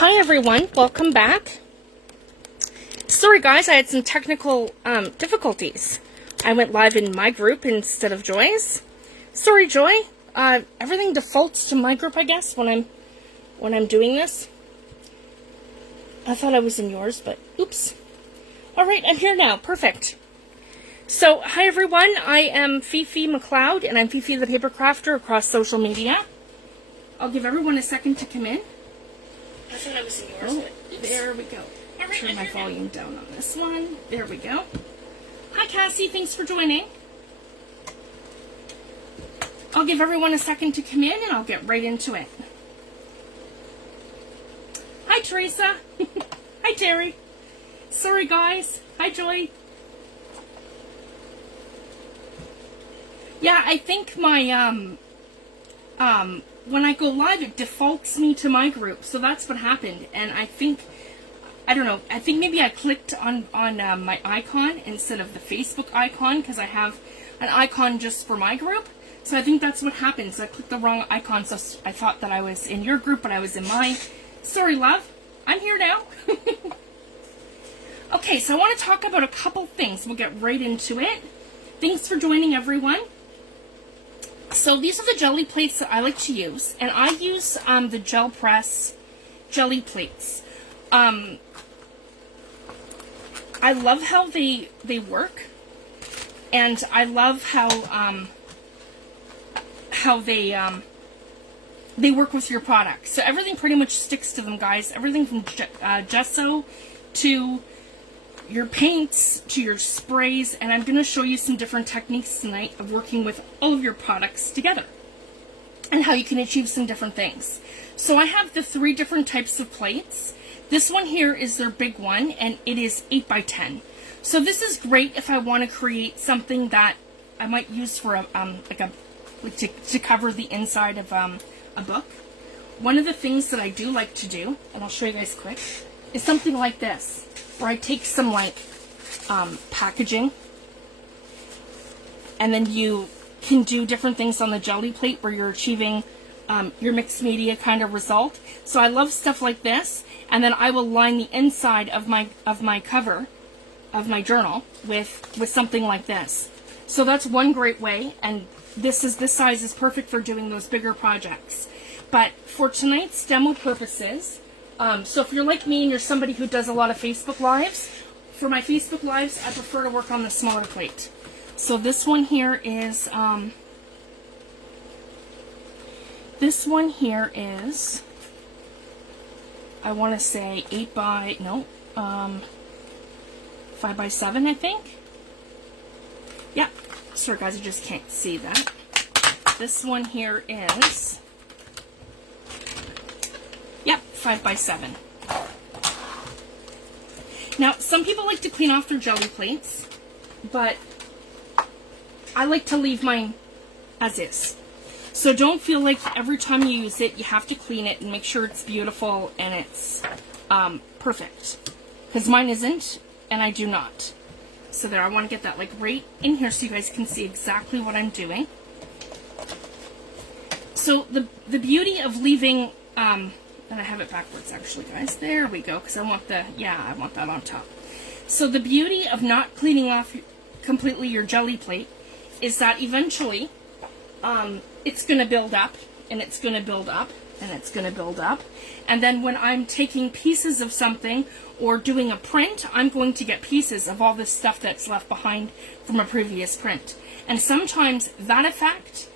Hi everyone, welcome back. Sorry guys, I had some technical difficulties. I went live in my group instead of Joy's. Sorry Joy, everything defaults to my group I guess when I'm doing this. I thought I was in yours, but oops. Alright, I'm here now, perfect. So, hi everyone, I am Fifi McLeod and I'm Fifi the Paper Crafter across social media. I'll give everyone a second to come in. I thought I was in yours. Oh, there we go. Right, turn my volume down on this one. There we go. Hi Cassie, thanks for joining. I'll give everyone a second to come in and I'll get right into it. Hi Teresa. Hi Terry. Sorry guys. Hi Joy. Yeah, I think my when I go live, it defaults me to my group, so that's what happened. And I think, I don't know, I think maybe I clicked on my icon instead of the Facebook icon, because I have an icon just for my group. So I think that's what happened. So I clicked the wrong icon, so I thought that I was in your group, but I was in mine. Sorry, love. I'm here now. Okay, so I want to talk about a couple things. We'll get right into it. Thanks for joining, everyone. So these are the jelly plates that I like to use, and I use the Gel Press jelly plates. I love how they work, and I love how they work with your product. So everything pretty much sticks to them, guys. Everything from gesso to your paints to your sprays, and I'm going to show you some different techniques tonight of working with all of your products together and how you can achieve some different things. So I have the 3 different types of plates. This one here is their big one, and it is 8 by 10. So this is great if I want to create something that I might use for to cover the inside of a book. One of the things that I do like to do, and I'll show you guys quick, is something like this, where I take some like packaging, and then you can do different things on the jelly plate where you're achieving your mixed media kind of result. So I love stuff like this, and then I will line the inside of my cover of my journal with something like this. So that's one great way, and this size is perfect for doing those bigger projects. But for tonight's demo purposes, so if you're like me and you're somebody who does a lot of Facebook Lives, for my Facebook Lives, I prefer to work on the smaller plate. So this one here is, I want to say 5 by 7, I think. Yeah, sorry guys, I just can't see that. This one here is, yep, 5 by 7. Now, some people like to clean off their jelly plates, but I like to leave mine as is. So don't feel like every time you use it, you have to clean it and make sure it's beautiful and it's perfect. Because mine isn't, and I do not. So there, I want to get that like right in here so you guys can see exactly what I'm doing. So the beauty of leaving, and I have it backwards actually, guys. There we go, because I want that on top. So the beauty of not cleaning off completely your jelly plate is that eventually it's going to build up, and it's going to build up, and it's going to build up. And then when I'm taking pieces of something or doing a print, I'm going to get pieces of all this stuff that's left behind from a previous print. And sometimes that effect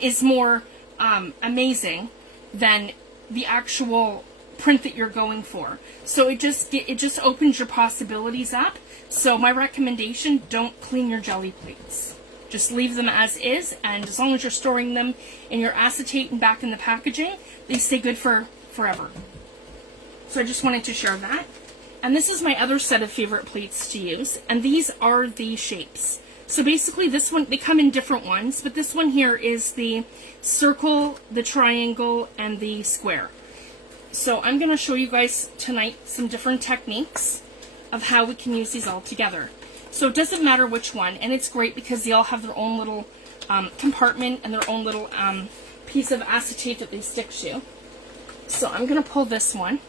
is more amazing than the actual print that you're going for. So it just opens your possibilities up. So my recommendation, don't clean your jelly plates. Just leave them as is, and as long as you're storing them in your acetate and back in the packaging, they stay good for forever. So I just wanted to share that. And this is my other set of favorite plates to use, and these are the shapes. So basically this one, they come in different ones, but this one here is the circle, the triangle, and the square. So I'm going to show you guys tonight some different techniques of how we can use these all together. So it doesn't matter which one, and it's great because they all have their own little compartment and their own little piece of acetate that they stick to. So I'm going to pull this one.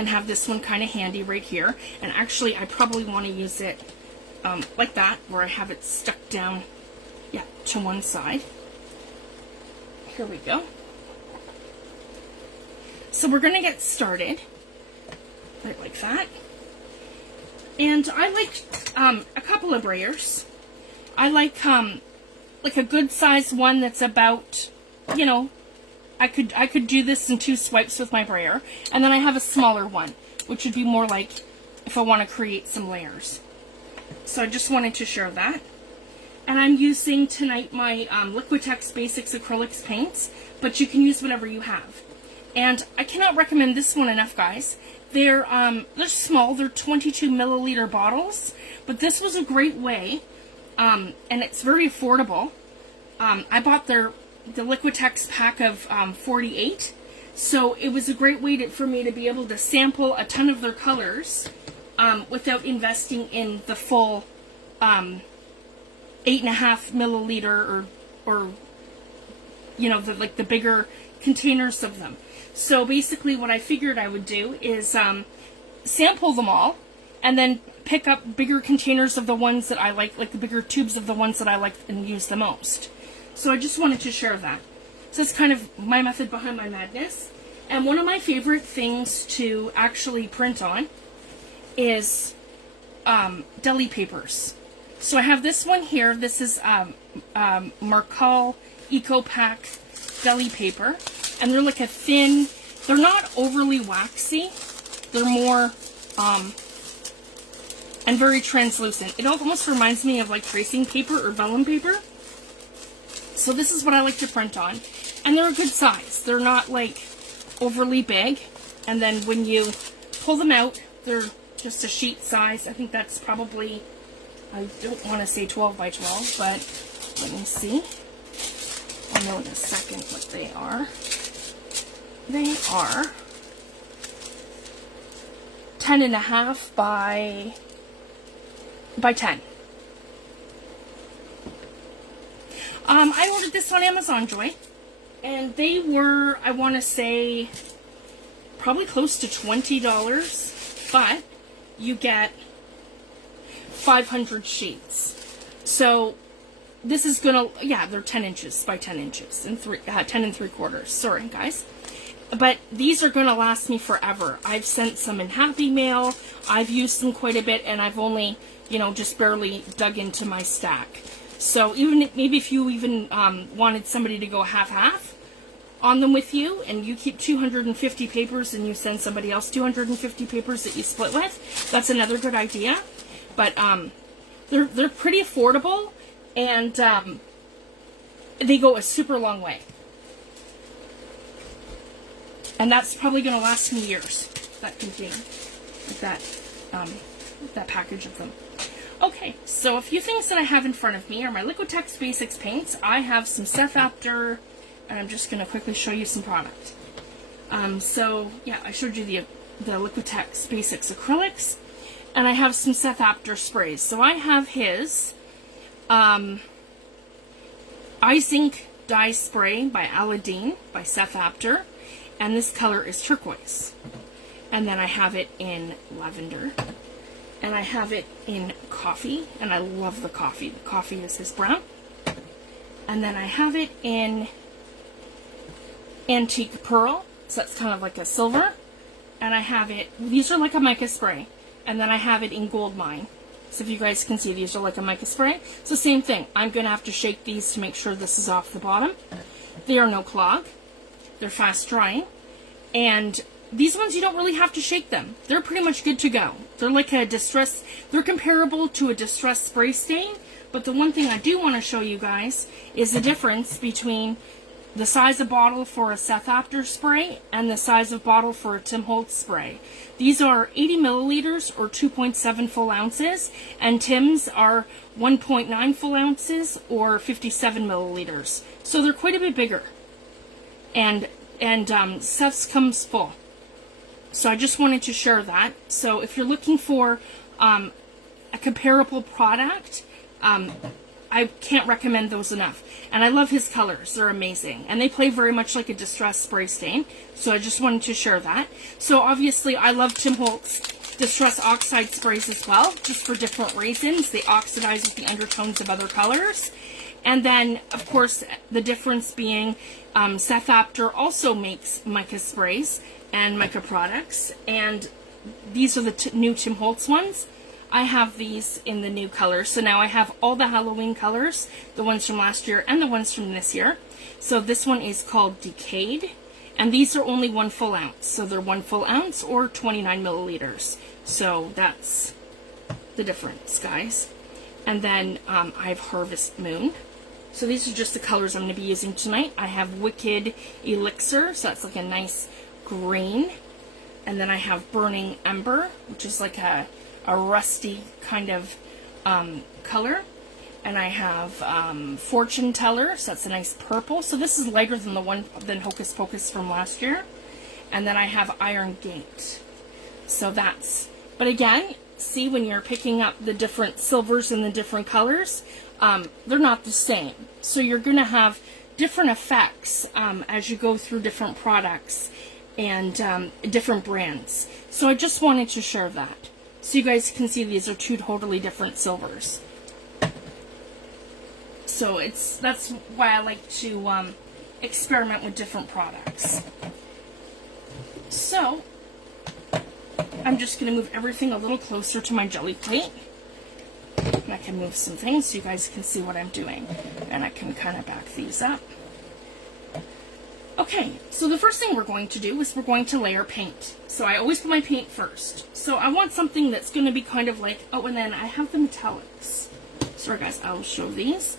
and have this one kind of handy right here. And actually, I probably want to use it like that, where I have it stuck down, yeah, to one side. Here we go. So we're going to get started, right like that. And I like a couple of brayers. I like a good size one that's about, you know, I could do this in 2 swipes with my brayer. And then I have a smaller one, which would be more like if I want to create some layers. So I just wanted to share that. And I'm using tonight my Liquitex Basics Acrylics paints, but you can use whatever you have. And I cannot recommend this one enough, guys. They're small, they're 22 milliliter bottles, but this was a great way, and it's very affordable. I bought the Liquitex pack of 48, so it was a great way for me to be able to sample a ton of their colors without investing in the full 8.5 milliliter or you know, the bigger containers of them. So basically what I figured I would do is sample them all and then pick up bigger containers of the ones that I like the bigger tubes of the ones that I like and use the most. So I just wanted to share that. So that's kind of my method behind my madness. And one of my favorite things to actually print on is deli papers. So I have this one here. This is Marcal Eco Pack deli paper. And they're like a thin, they're not overly waxy. They're more, and very translucent. It almost reminds me of like tracing paper or vellum paper. So this is what I like to print on. And they're a good size. They're not like overly big. And then when you pull them out, they're just a sheet size. I think that's probably, I don't want to say 12 by 12, but let me see. I'll know in a second what they are. They are 10.5 by 10. I ordered this on Amazon, Joy, and they were, I want to say, probably close to $20, but you get 500 sheets. So this is gonna, yeah, they're 10 inches by 10 inches and 10 3/4. Sorry, guys. But these are going to last me forever. I've sent some in Happy Mail. I've used them quite a bit, and I've only, you know, just barely dug into my stack. So even maybe if you even wanted somebody to go half-half on them with you, and you keep 250 papers and you send somebody else 250 papers that you split with, that's another good idea. But they're pretty affordable, and they go a super long way. And that's probably going to last me years, that container, like that package of them. Okay, so a few things that I have in front of me are my Liquitex Basics paints. I have some Seth Apter, and I'm just going to quickly show you some product. So, yeah, I showed you the Liquitex Basics Acrylics, and I have some Seth Apter sprays. So I have his Ice Ink Dye Spray by Aladdin by Seth Apter. And this color is turquoise. And then I have it in lavender. And I have it in coffee. And I love the coffee. The coffee is his brown. And then I have it in antique pearl. So that's kind of like a silver. And I have it, these are like a mica spray. And then I have it in gold mine. So if you guys can see, these are like a mica spray. So same thing. I'm going to have to shake these to make sure this is off the bottom. They are no clog. They're fast drying, and these ones you don't really have to shake them. They're pretty much good to go. They're like a distress, they're comparable to a distress spray stain, but the one thing I do want to show you guys is the difference between the size of bottle for a Seth Apter spray and the size of bottle for a Tim Holtz spray. These are 80 milliliters or 2.7 full ounces, and Tim's are 1.9 full ounces or 57 milliliters. So they're quite a bit bigger. And Seth's comes full. So I just wanted to share that. So if you're looking for a comparable product, I can't recommend those enough. And I love his colors. They're amazing. And they play very much like a distress spray stain. So I just wanted to share that. So obviously I love Tim Holtz Distress Oxide sprays as well, just for different reasons. They oxidize with the undertones of other colors. And then, of course, the difference being Seth Apter also makes mica sprays and mica products. And these are the new Tim Holtz ones. I have these in the new colors. So now I have all the Halloween colors, the ones from last year and the ones from this year. So this one is called Decayed. And these are only 1 full ounce. So they're 1 full ounce or 29 milliliters. So that's the difference, guys. And then I have Harvest Moon. So these are just the colors I'm going to be using tonight. I have Wicked Elixir. So that's like a nice green. And then I have Burning Ember, which is like a rusty kind of color. And I have Fortune Teller, so that's a nice purple. So this is lighter than the one than Hocus Pocus from last year. And then I have Iron Gate. So that's, but again, see, when you're picking up the different silvers and the different colors, they're not the same. So you're going to have different effects as you go through different products and different brands. So I just wanted to share that. So you guys can see these are 2 totally different silvers. So that's why I like to experiment with different products. So I'm just going to move everything a little closer to my jelly plate. And I can move some things so you guys can see what I'm doing. And I can kind of back these up. Okay, so the first thing we're going to do is we're going to layer paint. So I always put my paint first. So I want something that's going to be kind of like, oh, and then I have the metallics. Sorry guys, I'll show these.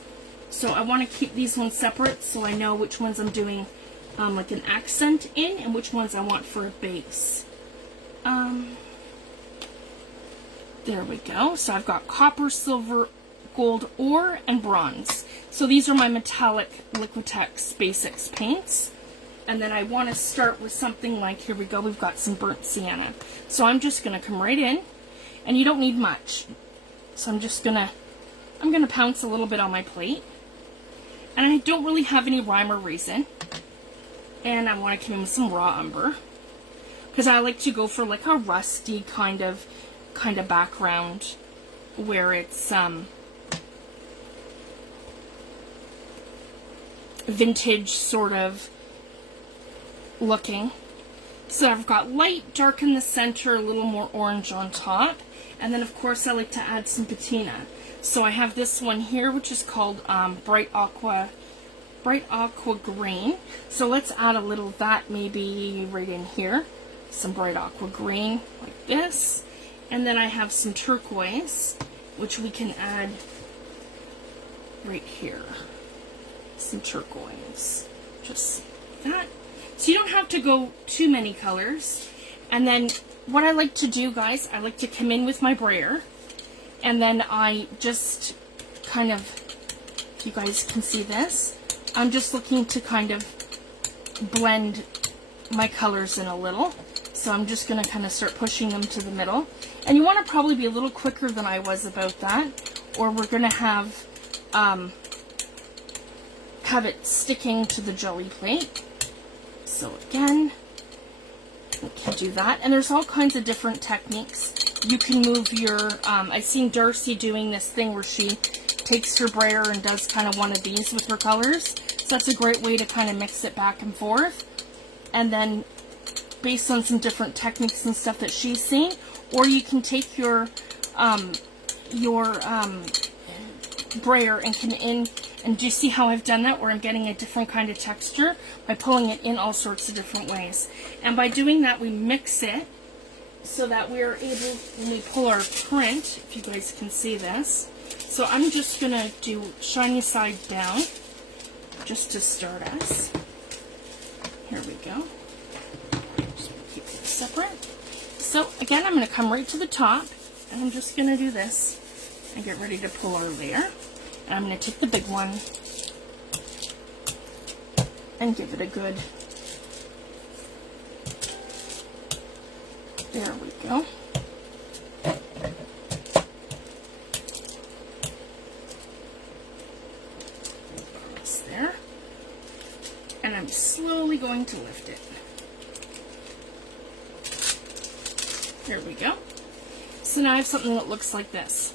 So I want to keep these ones separate so I know which ones I'm doing like an accent in and which ones I want for a base. There we go. So I've got copper, silver, gold, ore, and bronze. So these are my metallic Liquitex Basics paints. And then I want to start with something like, here we go, we've got some burnt sienna. So I'm just going to come right in, and you don't need much. So I'm going to pounce a little bit on my plate. And I don't really have any rhyme or reason. And I want to come in with some raw umber, because I like to go for like a rusty kind of background where it's vintage sort of looking. So I've got light, dark in the center, a little more orange on top, and then of course I like to add some patina. So I have this one here, which is called Bright Aqua Green. So let's add a little of that maybe right in here. Some Bright Aqua Green like this. And then I have some turquoise, which we can add right here. Some turquoise, just like that. So you don't have to go too many colors. And then what I like to do, guys, I like to come in with my brayer, and then I just kind of, if you guys can see this, I'm just looking to kind of blend my colors in a little. So I'm just going to kind of start pushing them to the middle. And you want to probably be a little quicker than I was about that, or we're going to have it sticking to the jelly plate. So again, we can do that. And there's all kinds of different techniques. You can move your, I've seen Darcy doing this thing where she takes her brayer and does kind of one of these with her colors. So that's a great way to kind of mix it back and forth. And then based on some different techniques and stuff that she's seen, or you can take your brayer and come in, and do you see how I've done that, where I'm getting a different kind of texture by pulling it in all sorts of different ways. And by doing that, we mix it so that we're able, when we pull our print, if you guys can see this. So I'm just going to do shiny side down just to start us. Here we go. Just keep this separate. So again, I'm going to come right to the top, and I'm just going to do this and get ready to pull our layer. And I'm going to take the big one and give it a good, there we go. Here we go. So now I have something that looks like this.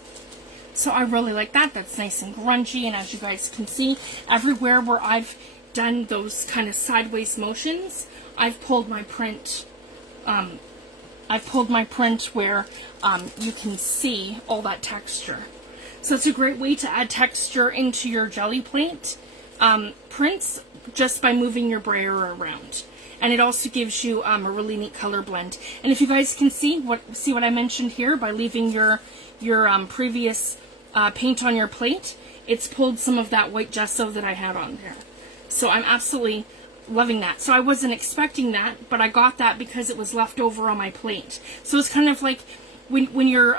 So I really like that. That's nice and grungy, and as you guys can see, everywhere where I've done those kind of sideways motions, I've pulled my print. Where you can see all that texture. So it's a great way to add texture into your jelly plate prints just by moving your brayer around. And it also gives you a really neat color blend. And if you guys can see what I mentioned here, by leaving your previous paint on your plate, it's pulled some of that white gesso that I had on there. So I'm absolutely loving that. So I wasn't expecting that, but I got that because it was left over on my plate. So it's kind of like when you're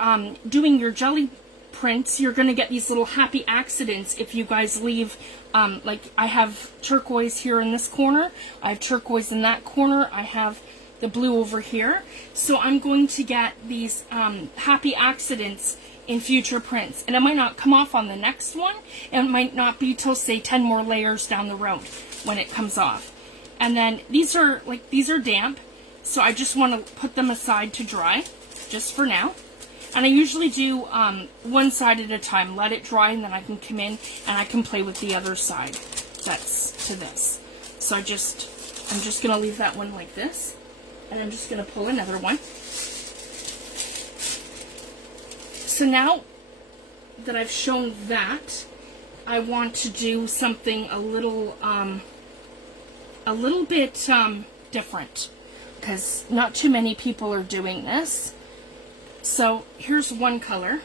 doing your jelly prints, you're going to get these little happy accidents if you guys leave, like I have turquoise here in this corner, I have turquoise in that corner, I have the blue over here. So I'm going to get these happy accidents in future prints, and it might not come off on the next one, and it might not be till say 10 more layers down the road when it comes off. And then these are damp, so I just want to put them aside to dry just for now. And I usually do one side at a time, let it dry, and then I can come in and I can play with the other side that's to this. So I'm just going to leave that one like this, and I'm just going to pull another one. So now that I've shown that, I want to do something a little bit different, because not too many people are doing this. So here's one color.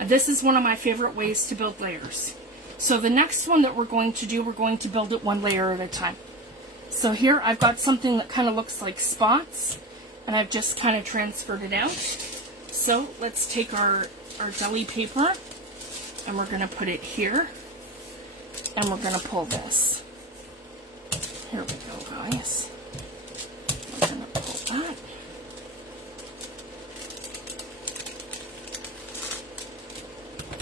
This is one of my favorite ways to build layers. So the next one that we're going to do, we're going to build it one layer at a time. So here I've got something that kind of looks like spots, and I've just kind of transferred it out. So let's take our jelly paper, and we're going to put it here, and we're going to pull this. Here we go, guys. We're going to pull that.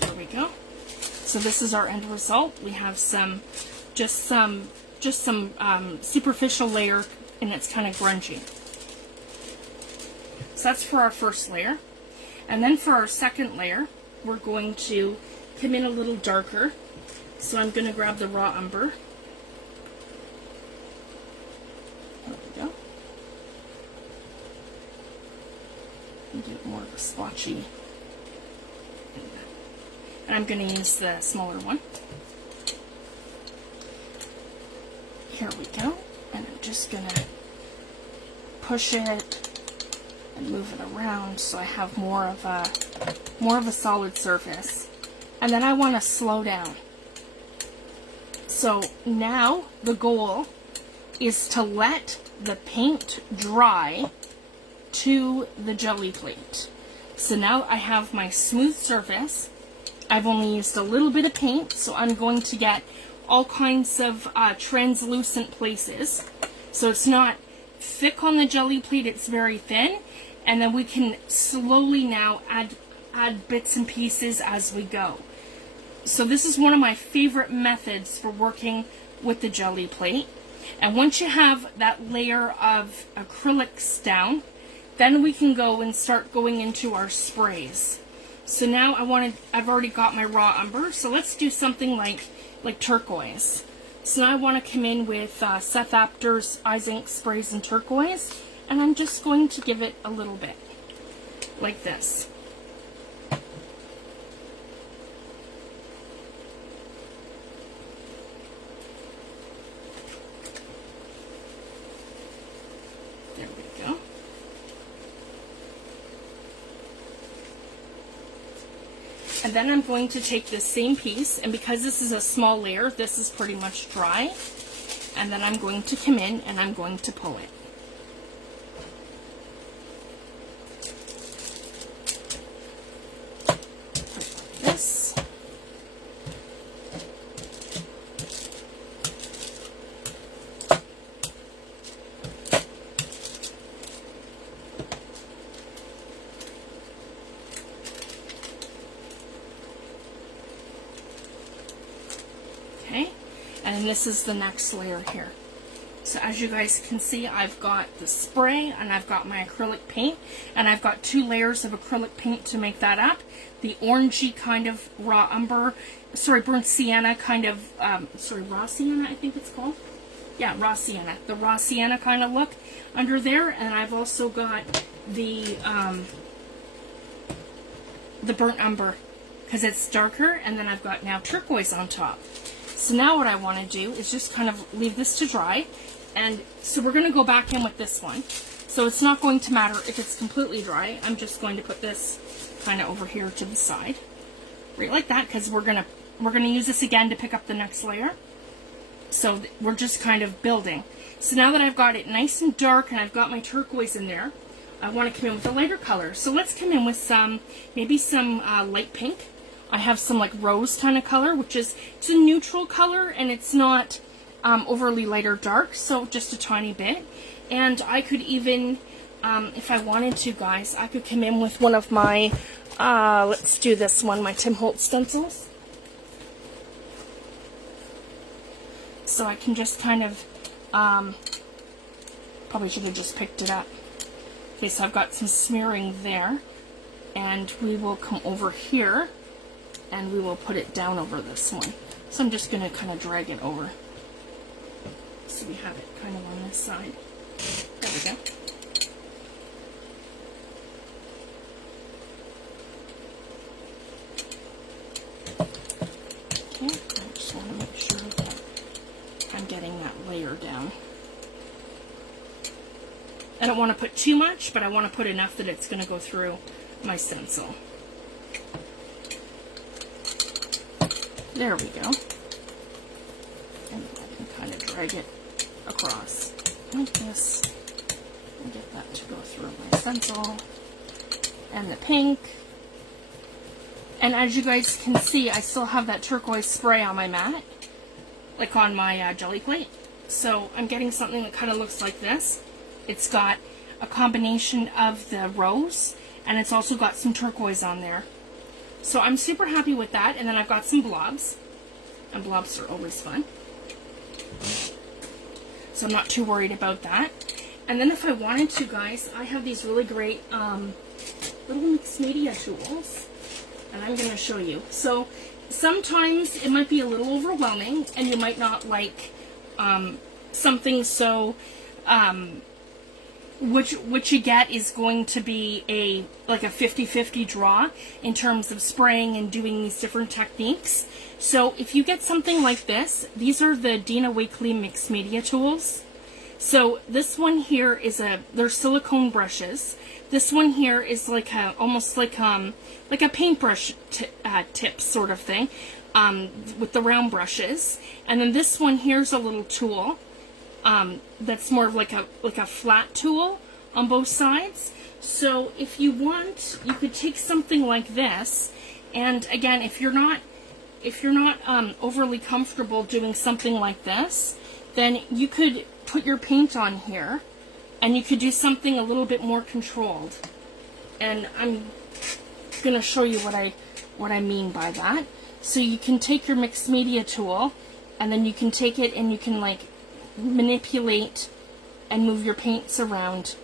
There we go. So this is our end result. We have just some superficial layer, and it's kind of grungy. So that's for our first layer. And then for our second layer, we're going to come in a little darker. So I'm going to grab the raw umber. There we go. And get more of a splotchy. And I'm going to use the smaller one. Here we go. And I'm just going to push it and move it around so I have more of a solid surface. And then I want to slow down. So now the goal is to let the paint dry to the jelly plate. So now I have my smooth surface. I've only used a little bit of paint, so I'm going to get all kinds of translucent places. So it's not thick on the jelly plate, it's very thin. And then we can slowly now add bits and pieces as we go. So this is one of my favorite methods for working with the jelly plate. And once you have that layer of acrylics down, then we can go and start going into our sprays. So now I've already got my raw umber, so let's do something like turquoise. So now I want to come in with Seth Apter's Eyes Ink Sprays in Turquoise, and I'm just going to give it a little bit, like this. There we go. And then I'm going to take this same piece, and because this is a small layer, this is pretty much dry, and then I'm going to come in and I'm going to pull it. Like this. Okay, and this is the next layer here. So as you guys can see, I've got the spray and I've got my acrylic paint, and I've got 2 layers of acrylic paint to make that up. The orangey kind of raw umber, burnt sienna kind of, raw sienna I think it's called. Yeah, raw sienna. The raw sienna kind of look under there, and I've also got the burnt umber because it's darker, and then I've got now turquoise on top. So now what I want to do is just kind of leave this to dry, and so we're going to go back in with this one. So it's not going to matter if it's completely dry. I'm just going to put this kind of over here to the side, right like that, because we're gonna use this again to pick up the next layer. So we're just kind of building. So now that I've got it nice and dark and I've got my turquoise in there, I want to come in with a lighter color. So let's come in with maybe some light pink. I have some like rose kind of color, which is, it's a neutral color and it's not overly light or dark, so just a tiny bit. And I could even, if I wanted to, guys, I could come in with one of my, let's do this one, my Tim Holtz stencils. So I can just kind of, probably should have just picked it up. Okay, so I've got some smearing there, and we will come over here, and we will put it down over this one. So I'm just going to kind of drag it over. So we have it kind of on this side. There we go. Okay, I just want to make sure that I'm getting that layer down. I don't want to put too much, but I want to put enough that it's going to go through my stencil. There we go. And I can kind of drag it across like this and get that to go through my stencil. And the pink. And as you guys can see, I still have that turquoise spray on my mat, like on my jelly plate. So I'm getting something that kind of looks like this. It's got a combination of the rose, and it's also got some turquoise on there. So I'm super happy with that. And then I've got some blobs, and blobs are always fun. So I'm not too worried about that. And then if I wanted to, guys, I have these really great little mixed media tools, and I'm going to show you. So sometimes it might be a little overwhelming, and you might not like something so... what you get is going to be like a 50-50 draw in terms of spraying and doing these different techniques. So if you get something like this, these are the Dina Wakley mixed media tools. So this one here is they're silicone brushes. This one here is like almost like a paintbrush tip sort of thing, with the round brushes. And then this one here's a little tool. That's more of like a flat tool on both sides. So if you want, you could take something like this, and again, if you're not overly comfortable doing something like this, then you could put your paint on here, and you could do something a little bit more controlled. And I'm gonna show you what I mean by that. So you can take your mixed media tool, and then you can take it and you can like manipulate and move your paints around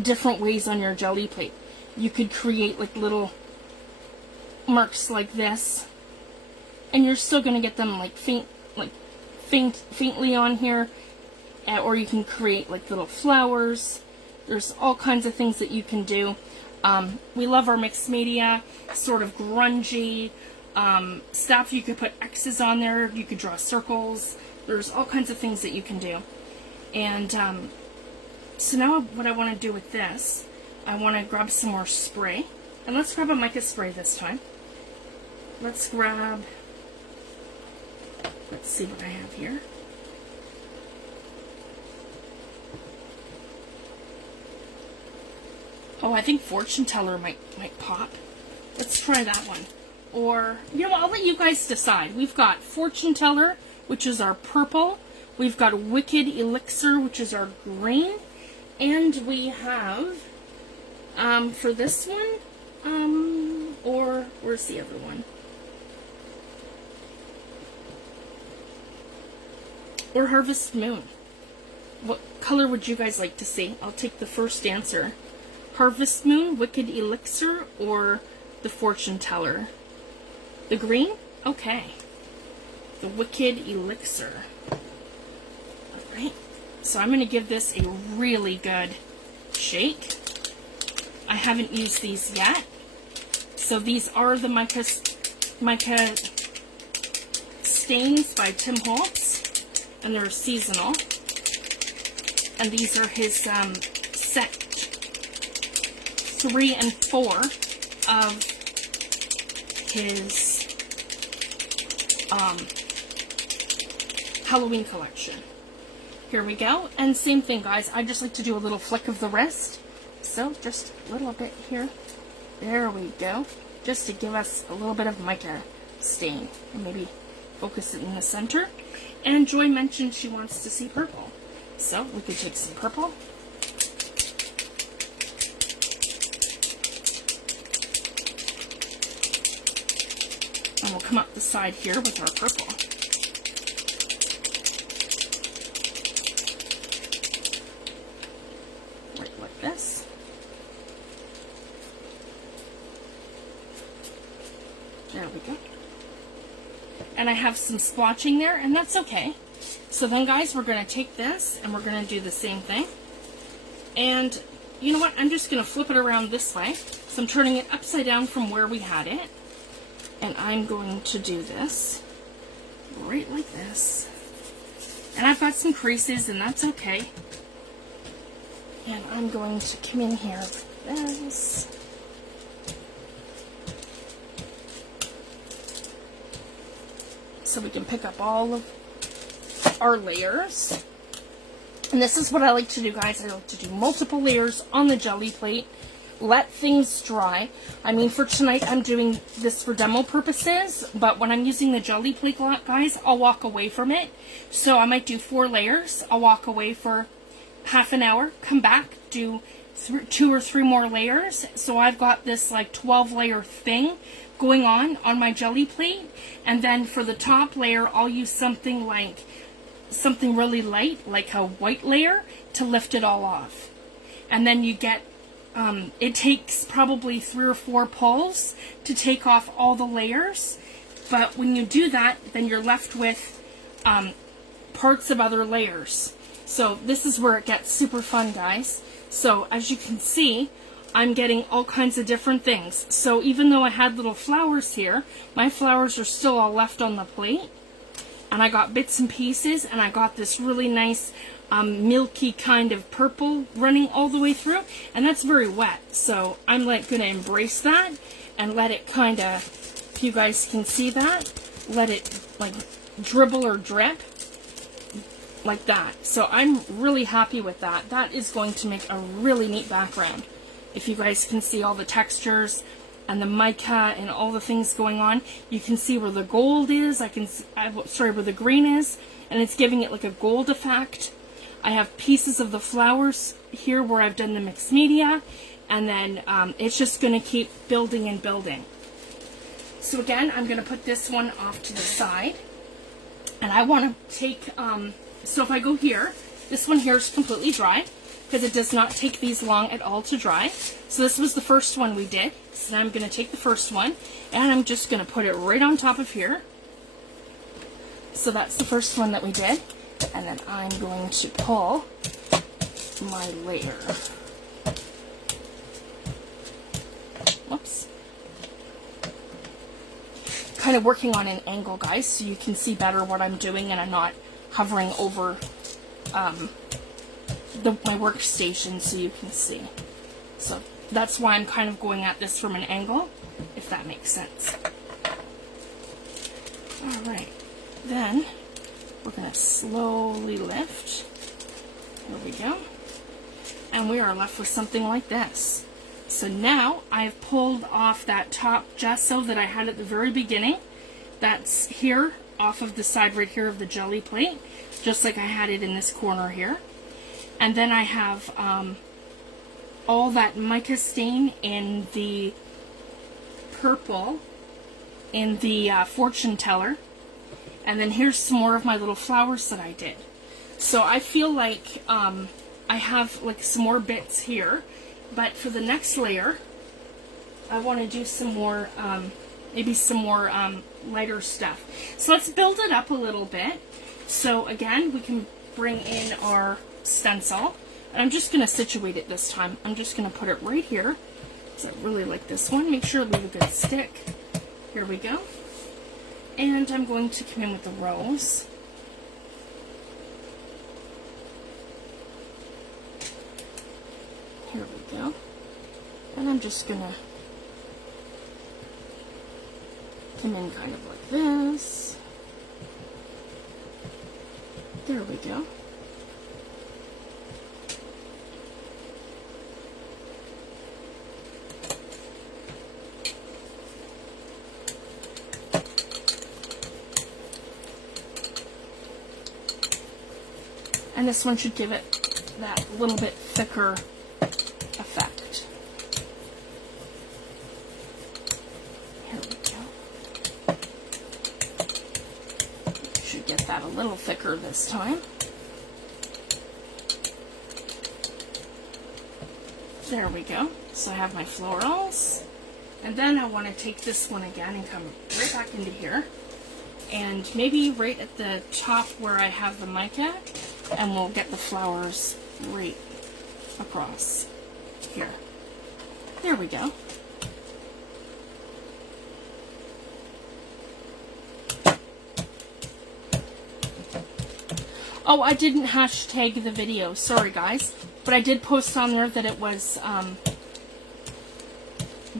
different ways on your jelly plate. You could create like little marks like this, and you're still going to get them like faintly on here, or you can create like little flowers. There's all kinds of things that you can do. We love our mixed media, sort of grungy stuff. You could put X's on there, you could draw circles. There's all kinds of things that you can do. And so now what I want to do with this, I want to grab some more spray. And let's grab a mica spray this time. Let's see what I have here. Oh, I think Fortune Teller might pop. Let's try that one. Or, you know, I'll let you guys decide. We've got Fortune Teller, which is our purple. We've got Wicked Elixir, which is our green. And we have, for this one, or where's the other one? Or Harvest Moon. What color would you guys like to see? I'll take the first answer. Harvest Moon, Wicked Elixir, or the Fortune Teller? The green? Okay. The Wicked Elixir. Alright. So I'm going to give this a really good shake. I haven't used these yet. So these are the mica stains by Tim Holtz, and they're seasonal. And these are his set 3 and 4 of his Halloween collection. Here we go. And same thing, guys. I just like to do a little flick of the wrist. So just a little bit here. There we go. Just to give us a little bit of mica stain. And maybe focus it in the center. And Joy mentioned she wants to see purple. So we could take some purple. And we'll come up the side here with our purple. Right like this. There we go. And I have some splotching there, and that's okay. So then, guys, we're going to take this, and we're going to do the same thing. And you know what? I'm just going to flip it around this way. So I'm turning it upside down from where we had it. And I'm going to do this right like this. And I've got some creases, and that's okay. And I'm going to come in here with this. So we can pick up all of our layers. And this is what I like to do, guys. I like to do multiple layers on the jelly plate. Let things dry. I mean, for tonight, I'm doing this for demo purposes, but when I'm using the jelly plate, guys, I'll walk away from it. So I might do 4 layers. I'll walk away for half an hour, come back, do 2 or 3 more layers. So I've got this like 12 layer thing going on my jelly plate. And then for the top layer, I'll use something really light, like a white layer, to lift it all off. And then you get it takes probably 3 or 4 pulls to take off all the layers, but when you do that, then you're left with parts of other layers. So this is where it gets super fun, guys. So as you can see, I'm getting all kinds of different things. So even though I had little flowers here, my flowers are still all left on the plate. And I got bits and pieces, and I got this really nice milky kind of purple running all the way through, and that's very wet. So I'm like going to embrace that and let it kind of, if you guys can see that, let it like dribble or drip like that. So I'm really happy with that. That is going to make a really neat background. If you guys can see all the textures and the mica and all the things going on, you can see where the gold is. I can see, where the green is, and it's giving it like a gold effect. I have pieces of the flowers here where I've done the mixed media, and then it's just going to keep building and building. So again, I'm going to put this one off to the side, and I want to take, so if I go here, this one here is completely dry, because it does not take these long at all to dry. So this was the first one we did. So now I'm going to take the first one, and I'm just going to put it right on top of here. So that's the first one that we did. And then I'm going to pull my layer. Whoops. Kind of working on an angle, guys, so you can see better what I'm doing, and I'm not hovering over my workstation so you can see. So that's why I'm kind of going at this from an angle, if that makes sense. Alright, then we're going to slowly lift. Here we go. And we are left with something like this. So now I've pulled off that top gesso that I had at the very beginning. That's here, off of the side right here of the jelly plate, just like I had it in this corner here. And then I have all that mica stain in the purple in the fortune teller. And then here's some more of my little flowers that I did. So I feel like I have like some more bits here, but for the next layer, I want to do some more, maybe some more lighter stuff. So let's build it up a little bit. So again, we can bring in our stencil, and I'm just going to situate it this time. I'm just going to put it right here, because I really like this one. Make sure to leave a good stick. Here we go. And I'm going to come in with the rose. Here we go. And I'm just going to come in kind of like this. There we go. And this one should give it that little bit thicker effect. Here we go. Should get that a little thicker this time. There we go. So I have my florals. And then I want to take this one again and come right back into here. And maybe right at the top where I have the mica, and we'll get the flowers right across here. There we go. Oh, I didn't hashtag the video. Sorry, guys. But I did post on there that it was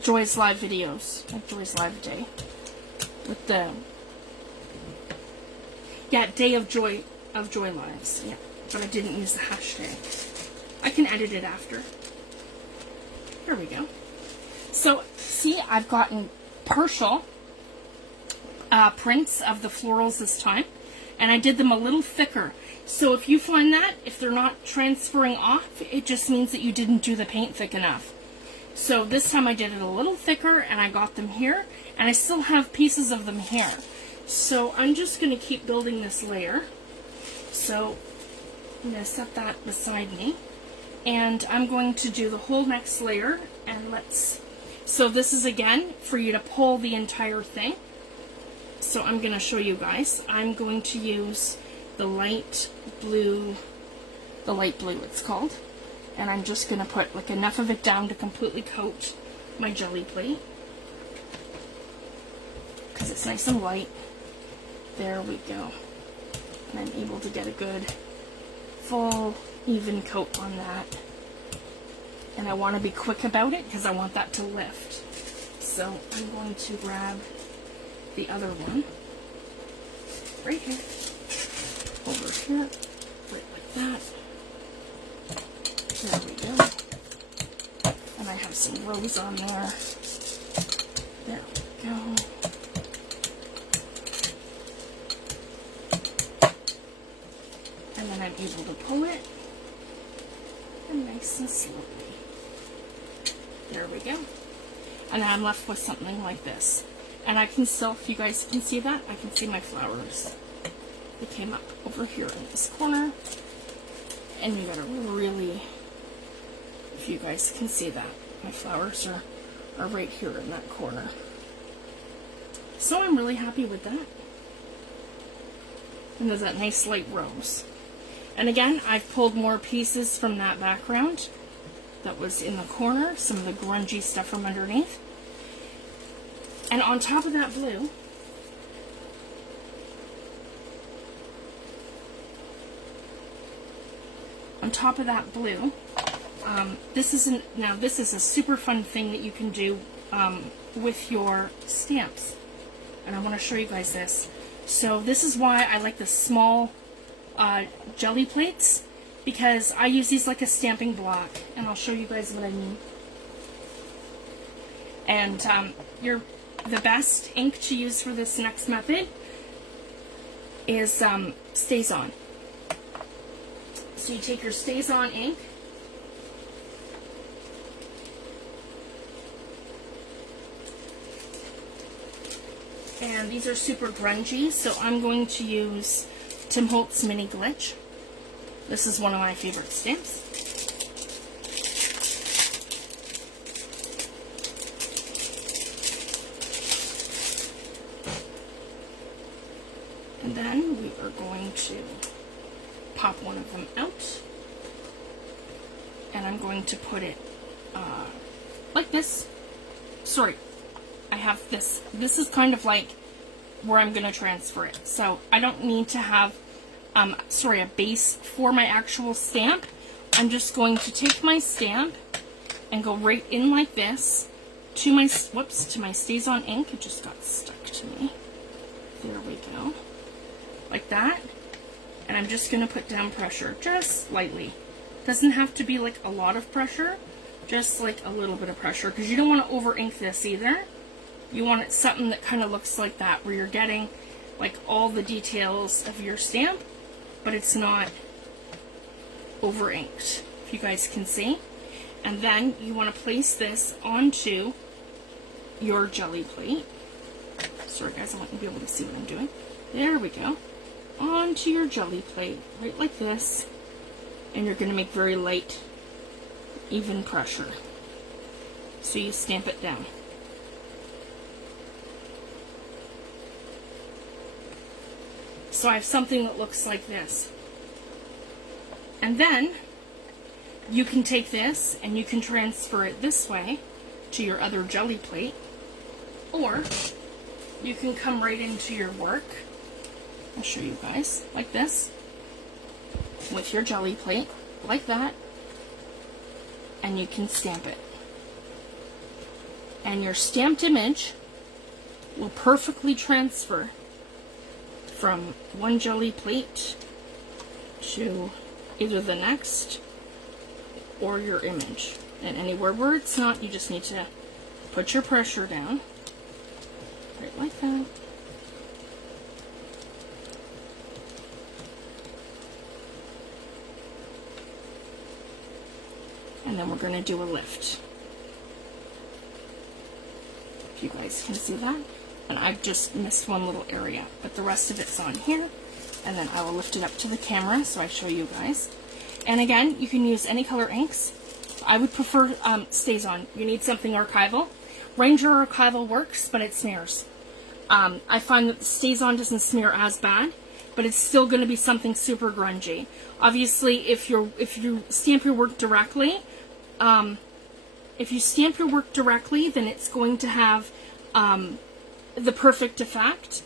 Joy's live videos, like Joy's live day. With the... yeah, Day of JoyLives. Yeah, but I didn't use the hashtag. I can edit it after. There we go. So, see, I've gotten partial prints of the florals this time, and I did them a little thicker. So if you find that, if they're not transferring off, it just means that you didn't do the paint thick enough. So this time I did it a little thicker, and I got them here, and I still have pieces of them here. So I'm just going to keep building this layer. So I'm going to set that beside me, and I'm going to do the whole next layer, and so this is again for you to pull the entire thing. So I'm going to show you guys. I'm going to use the light blue it's called, and I'm just going to put like enough of it down to completely coat my jelly plate, because it's nice and light. There we go. And I'm able to get a good full even coat on that. And I want to be quick about it because I want that to lift. So I'm going to grab the other one right here, over here, right like that. There we go. And I have some rose on there. There we go. And then I'm able to pull it, and nice and slowly. There we go. And I'm left with something like this. And I can still, if you guys can see that, I can see my flowers. They came up over here in this corner. And you gotta really, if you guys can see that, my flowers are right here in that corner. So I'm really happy with that. And there's that nice light rose. And again, I've pulled more pieces from that background that was in the corner, some of the grungy stuff from underneath. And on top of that blue, this is a super fun thing that you can do with your stamps. And I want to show you guys this. So this is why I like the small jelly plates, because I use these like a stamping block, and I'll show you guys what I mean. And the best ink to use for this next method is StazOn. So you take your StazOn ink, and these are super grungy, so I'm going to use Tim Holtz Mini Glitch. This is one of my favorite stamps. And then we are going to pop one of them out. And I'm going to put it like this. Sorry, I have this. This is kind of like where I'm going to transfer it. So I don't need to have, a base for my actual stamp. I'm just going to take my stamp and go right in like this to my, to my StazOn ink. It just got stuck to me. There we go. Like that. And I'm just going to put down pressure, just lightly. Doesn't have to be like a lot of pressure, just like a little bit of pressure, because you don't want to over ink this either. You want it something that kind of looks like that, where you're getting like all the details of your stamp, but it's not over inked, if you guys can see. And then you want to place this onto your jelly plate. Sorry guys, I want you to be able to see what I'm doing. There we go. Onto your jelly plate, right like this. And you're going to make very light, even pressure. So you stamp it down. So I have something that looks like this. And then you can take this and you can transfer it this way to your other jelly plate. Or you can come right into your work. I'll show you guys, like this, with your jelly plate, like that, and you can stamp it. And your stamped image will perfectly transfer from one jelly plate to either the next or your image. And anywhere where it's not, you just need to put your pressure down, right like that. And then we're going to do a lift. If you guys can see that. And I've just missed one little area, but the rest of it's on here. And then I will lift it up to the camera so I show you guys. And again, you can use any color inks. I would prefer StazOn. You need something archival. Ranger archival works, but it smears. I find that the StazOn doesn't smear as bad, but it's still going to be something super grungy. Obviously, if you stamp your work directly, then it's going to have the perfect effect.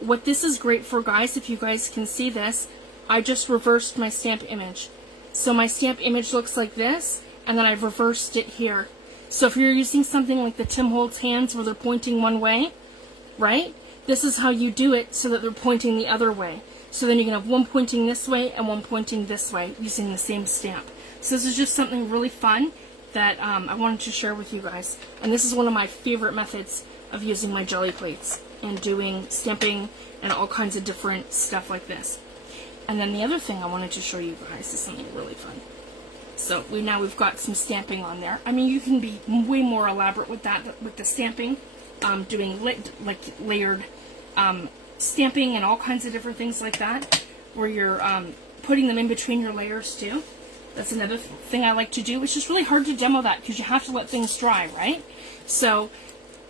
What this is great for, guys, if you guys can see this, I just reversed my stamp image. So my stamp image looks like this, and then I've reversed it here. So if you're using something like the Tim Holtz hands where they're pointing one way, right? This is how you do it so that they're pointing the other way. So then you can have one pointing this way and one pointing this way using the same stamp. So this is just something really fun that I wanted to share with you guys. And this is one of my favorite methods of using my jelly plates and doing stamping and all kinds of different stuff like this. And then the other thing I wanted to show you guys is something really fun. So we've got some stamping on there. I mean, you can be way more elaborate with that, with the stamping, doing layered stamping and all kinds of different things like that, where you're putting them in between your layers too. That's another thing I like to do. It's just really hard to demo that because you have to let things dry, right? So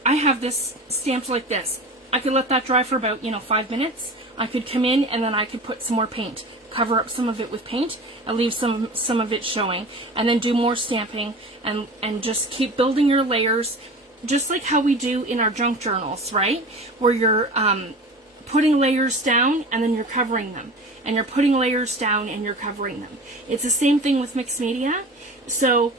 I have this stamped like this. I could let that dry for about 5 minutes. I could come in and then I could put some more paint, cover up some of it with paint, and leave some of it showing, and then do more stamping and just keep building your layers, just like how we do in our junk journals, right? Where you're putting layers down and then you're covering them, and you're putting layers down and you're covering them. It's the same thing with mixed media. So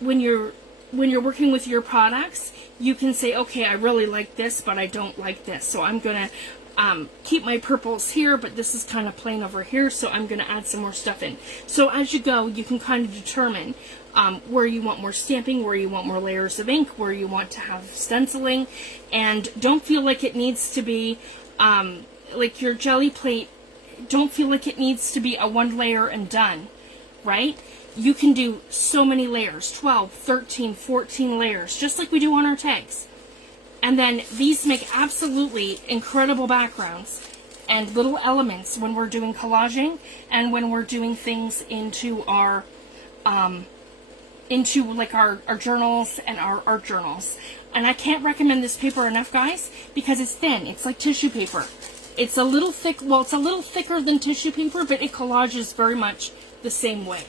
when you're working with your products, you can say, okay, I really like this, but I don't like this. So I'm going to keep my purples here, but this is kind of plain over here, so I'm going to add some more stuff in. So as you go, you can kind of determine where you want more stamping, where you want more layers of ink, where you want to have stenciling, and don't feel like it needs to be, like your jelly plate, don't feel like it needs to be a one layer and done, right? You can do so many layers, 12, 13, 14 layers, just like we do on our tags. And then these make absolutely incredible backgrounds. and little elements when we're doing collaging and when we're doing things into our like our journals and our art journals. And I can't recommend this paper enough, guys, because it's thin. It's like tissue paper. It's a little thick, well, it's a little thicker than tissue paper, but it collages very much the same way.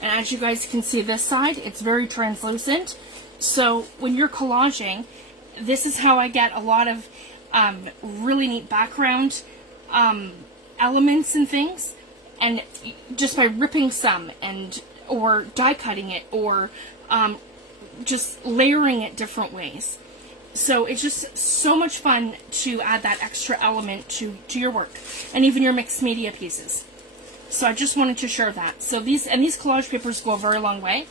And as you guys can see this side, it's very translucent. So when you're collaging, this is how I get a lot of really neat background elements and things. And just by ripping some and or die cutting it or just layering it different ways. So it's just so much fun to add that extra element to your work and even your mixed media pieces. So I just wanted to share that. So these collage papers go a very long way.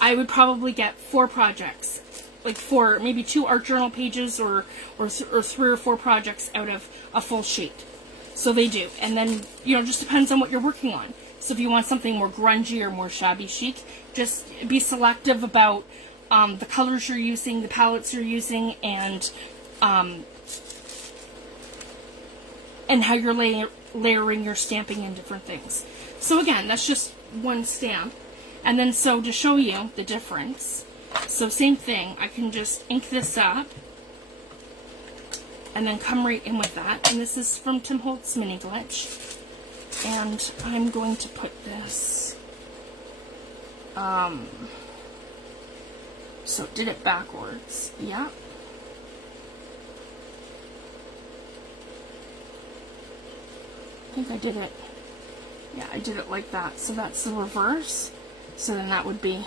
I would probably get 4 projects, like 4, maybe 2 art journal pages or 3 or 4 projects out of a full sheet. So they do. And then, you know, just depends on what you're working on. So if you want something more grungy or more shabby chic, just be selective about the colors you're using, the palettes you're using, and how you're layering your stamping and different things. So again, that's just one stamp. And then so to show you the difference, so same thing, I can just ink this up and then come right in with that. And this is from Tim Holtz Mini Glitch. And I'm going to put this, so did it backwards, yeah. I think I did it, yeah, I did it like that. So that's the reverse. So then that would be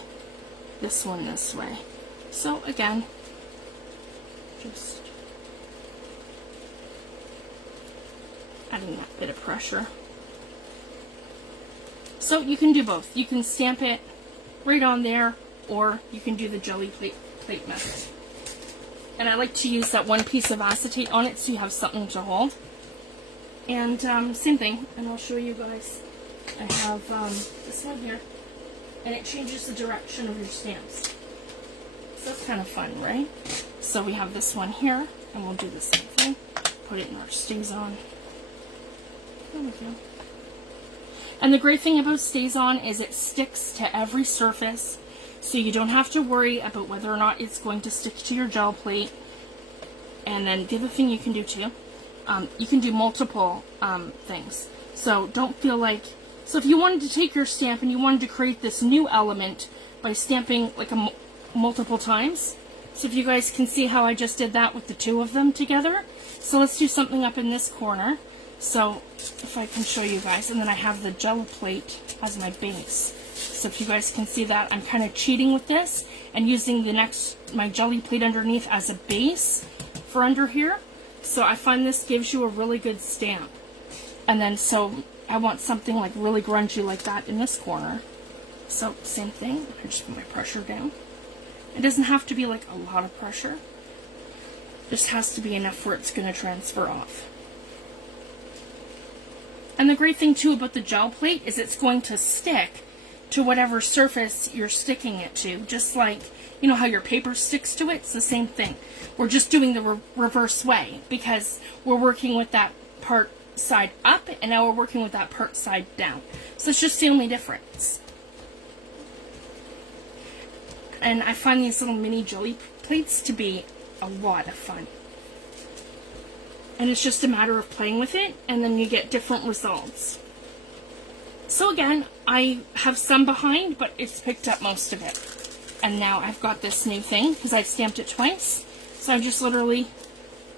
this one this way. So again, just adding that bit of pressure. So you can do both. You can stamp it right on there, or you can do the jelly plate method. And I like to use that one piece of acetate on it so you have something to hold. And same thing, and I'll show you guys. I have this one here, and it changes the direction of your stamps. So that's kind of fun, right? So we have this one here, and we'll do the same thing. Put it in our Stays On. There we go. And the great thing about Stays On is it sticks to every surface, so you don't have to worry about whether or not it's going to stick to your gel plate. And then the other thing you can do too, you can do multiple things. So don't feel like, so if you wanted to take your stamp and you wanted to create this new element by stamping like multiple times, so if you guys can see how I just did that with the 2 of them together. So let's do something up in this corner. So if I can show you guys, and then I have the gel plate as my base. So if you guys can see that, I'm kind of cheating with this and using my jelly plate underneath as a base for under here. So I find this gives you a really good stamp. And then so I want something like really grungy like that in this corner. So same thing, I just put my pressure down. It doesn't have to be like a lot of pressure. Just has to be enough where it's going to transfer off. And the great thing too about the gel plate is it's going to stick to whatever surface you're sticking it to. Just like, you know how your paper sticks to it? It's the same thing. We're just doing the reverse way because we're working with that part side up and now we're working with that part side down. So it's just the only difference. And I find these little mini jelly plates to be a lot of fun. And it's just a matter of playing with it, and then you get different results. So again, I have some behind, but it's picked up most of it. And now I've got this new thing, because I stamped it twice. So I just literally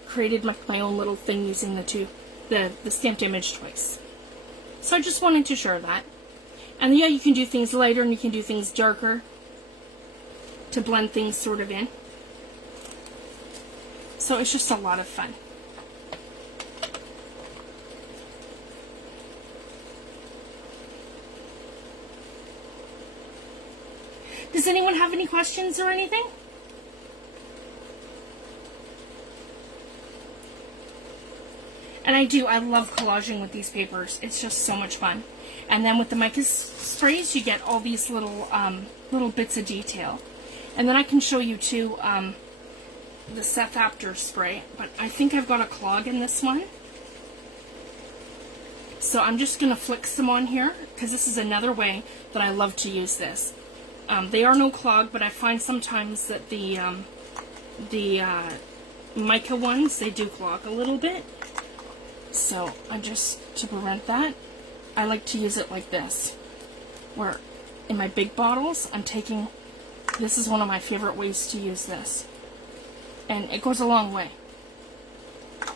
created my own little thing using the stamped image twice. So I just wanted to share that. And yeah, you can do things lighter, and you can do things darker to blend things sort of in. So it's just a lot of fun. Does anyone have any questions or anything? And I love collaging with these papers. It's just so much fun. And then with the mica sprays, you get all these little little bits of detail. And then I can show you too the Seth After spray. But I think I've got a clog in this one. So I'm just going to flick some on here, because this is another way that I love to use this. They are no clog, but I find sometimes that the mica ones, they do clog a little bit. So I just, to prevent that, I like to use it like this, where in my big bottles, I'm taking, this is one of my favorite ways to use this. And it goes a long way.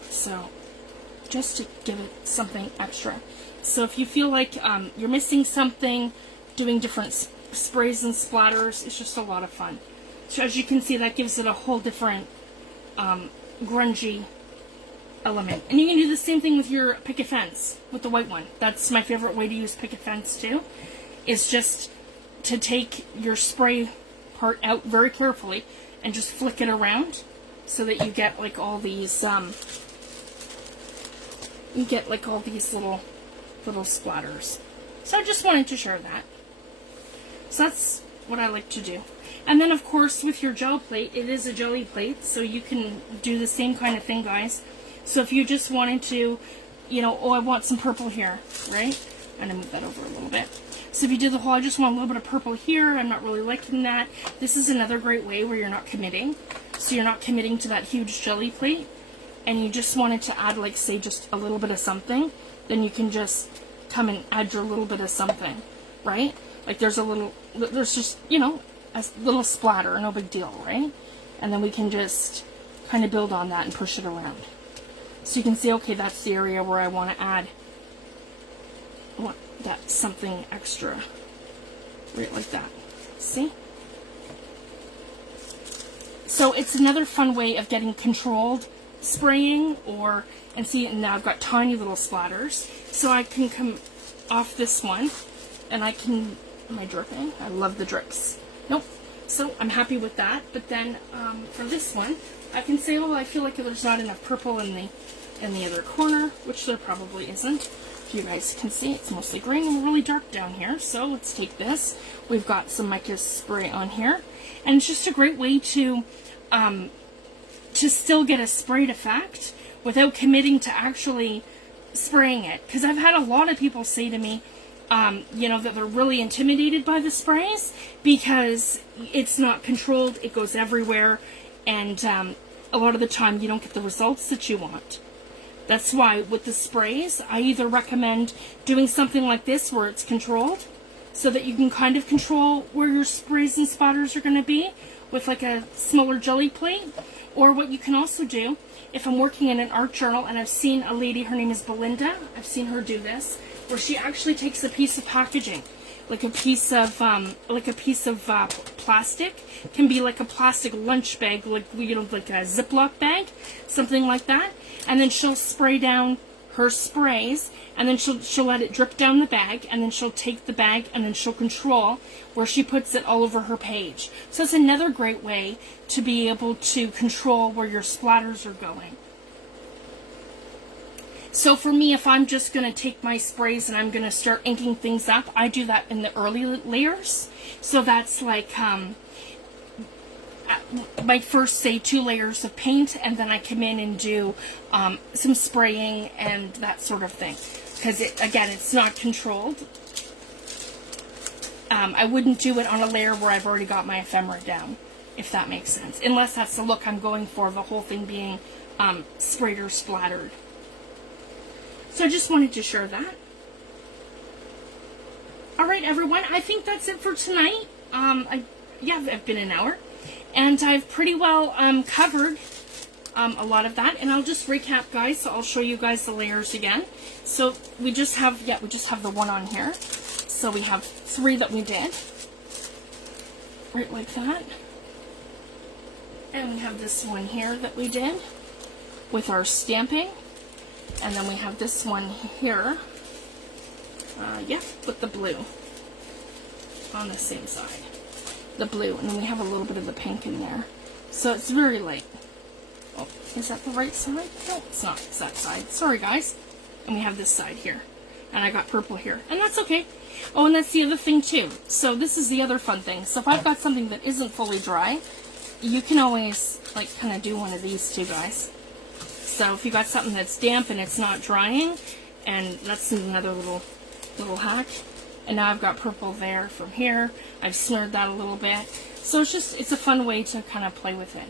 So, just to give it something extra. So if you feel like you're missing something, doing different sprays and splatters, it's just a lot of fun. So as you can see, that gives it a whole different grungy element. And you can do the same thing with your picket fence, with the white one. That's my favorite way to use picket fence too, is just to take your spray part out very carefully and just flick it around so that you get like all these little splatters. So I just wanted to share that. So that's what I like to do. And then of course with your gel plate, it is a jelly plate, so you can do the same kind of thing, guys. So if you just wanted to, you know, oh, I want some purple here, right? I'm gonna move that over a little bit. So if you do the whole, I just want a little bit of purple here, I'm not really liking that. This is another great way where you're not committing. So you're not committing to that huge jelly plate, and you just wanted to add, like, say, just a little bit of something, then you can just come and add your little bit of something, right? Like there's just, you know, a little splatter, no big deal, right? And then we can just kind of build on that and push it around. So you can see, okay, that's the area where I want to add, I want that something extra, right like that, see? So it's another fun way of getting controlled spraying, and see, and now I've got tiny little splatters. So I can come off this one, and I can, am I dripping? I love the drips. Nope. So I'm happy with that. But then for this one, I can say, oh, I feel like there's not enough purple in the other corner, which there probably isn't. If you guys can see, it's mostly green and really dark down here. So let's take this. We've got some mica spray on here, and it's just a great way to still get a sprayed effect without committing to actually spraying it. Because I've had a lot of people say to me, you know, that they're really intimidated by the sprays because it's not controlled, it goes everywhere, and a lot of the time you don't get the results that you want. That's why with the sprays, I either recommend doing something like this where it's controlled, so that you can kind of control where your sprays and spotters are going to be with like a smaller jelly plate. Or what you can also do, if I'm working in an art journal, and I've seen a lady, her name is Belinda, I've seen her do this, where she actually takes a piece of packaging, like a piece of plastic, can be like a plastic lunch bag, like, you know, like a Ziploc bag, something like that, and then she'll spray down her sprays, and then she'll let it drip down the bag, and then she'll take the bag, and then she'll control where she puts it all over her page. So it's another great way to be able to control where your splatters are going. So for me, if I'm just going to take my sprays and I'm going to start inking things up, I do that in the early layers. So that's like my first, say, 2 layers of paint, and then I come in and do some spraying and that sort of thing. Because, again, it's not controlled. I wouldn't do it on a layer where I've already got my ephemera down, if that makes sense. Unless that's the look I'm going for, the whole thing being sprayed or splattered. So I just wanted to share that. Alright, everyone, I think that's it for tonight. I've been an hour. And I've pretty well covered a lot of that. And I'll just recap, guys, so I'll show you guys the layers again. So we just have the one on here. So we have 3 that we did. Right like that. And we have this one here that we did with our stamping. And then we have this one here, with the blue on the same side. The blue, and then we have a little bit of the pink in there. So it's very light. Oh, is that the right side? No, it's not. It's that side. Sorry, guys. And we have this side here. And I got purple here. And that's okay. Oh, and that's the other thing, too. So this is the other fun thing. So if I've got something that isn't fully dry, you can always, like, kind of do one of these, too, guys. So if you got something that's damp and it's not drying, and that's another little hack. And now I've got purple there from here. I've smeared that a little bit. So it's a fun way to kind of play with it.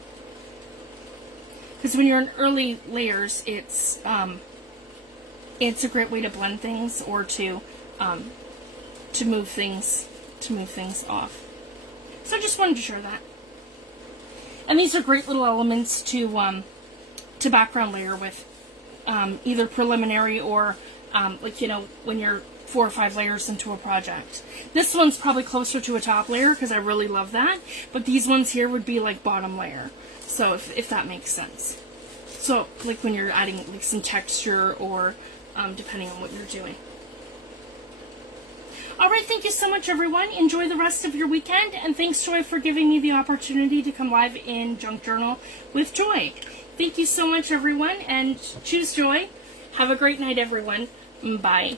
Because when you're in early layers, it's a great way to blend things or to move things off. So I just wanted to share that. And these are great little elements to background layer with, either preliminary or like, you know, when you're 4 or 5 layers into a project. This one's probably closer to a top layer because I really love that, but these ones here would be like bottom layer. So if that makes sense. So like when you're adding like some texture or depending on what you're doing. Alright, thank you so much everyone. Enjoy the rest of your weekend, and thanks Joy for giving me the opportunity to come live in Junk Journal with Joy. Thank you so much everyone, and choose joy. Have a great night everyone. Bye.